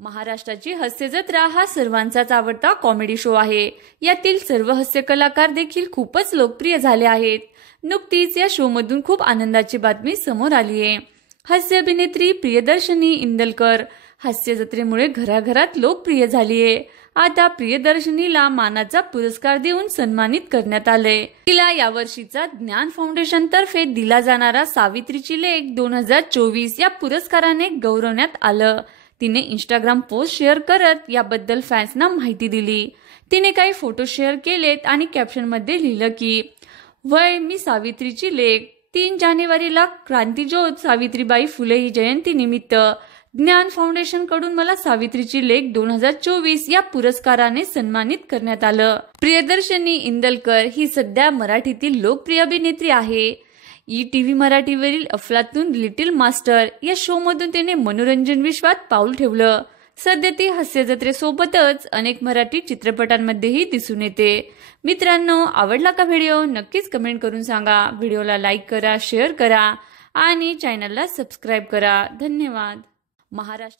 महाराष्ट्राची हास्य जत्रा हा सर्वांचाच आवडता कॉमेडी शो आहे। यातील सर्व हास्य कलाकार देखील खूपच लोकप्रिय झाले आहेत। नुकतीच या शो मधून खूप आनंदाची बातमी समोर आली आहे। हास्य अभिनेत्री प्रियदर्शनी इंदलकर हास्य जत्रेमुळे घराघरात लोकप्रिय झाली आहे। आता प्रियदर्शनीला मानाचा पुरस्कार देऊन सन्मानित करण्यात आले। तिला यावर्षीचा ज्ञान फाउंडेशन तर्फे दिला जाणारा सावित्रीची लेक 2024 या पुरस्काराने गौरवण्यात आलं। तिने इंस्टाग्राम पोस्ट शेअर करत याबद्दल फॅन्सना माहिती दिली। तिने काही फोटो शेअर केलेत आणि कॅप्शन मध्ये लिहिलं की वय मी सावित्रीची लेक 3 जानेवारीला क्रांतिज्योत सावित्रीबाई फुले ही जयंती निमित्त ज्ञान फाउंडेशन कडून मला सावित्रीची लेक 2024 या पुरस्काराने सन्मानित करण्यात आलं। प्रियदर्शनी इंदलकर ही सध्या मराठीतील लोकप्रिय अभिनेत्री आहे। ETV मराठीवरील अफलातून लिटिल मास्टर या शो मधून तिने मनोरंजन विश्वात पाऊल ठेवलं। सध्या ती हास्य जत्रेसोबतच अनेक मराठी चित्रपटांमध्येही दिसून येते। मित्रांनो, आवडला का व्हिडिओ? नक्कीच कमेंट करून सांगा। व्हिडिओला लाईक करा, शेअर करा आणि चॅनलला सबस्क्राईब करा। धन्यवाद। महाराष्ट्र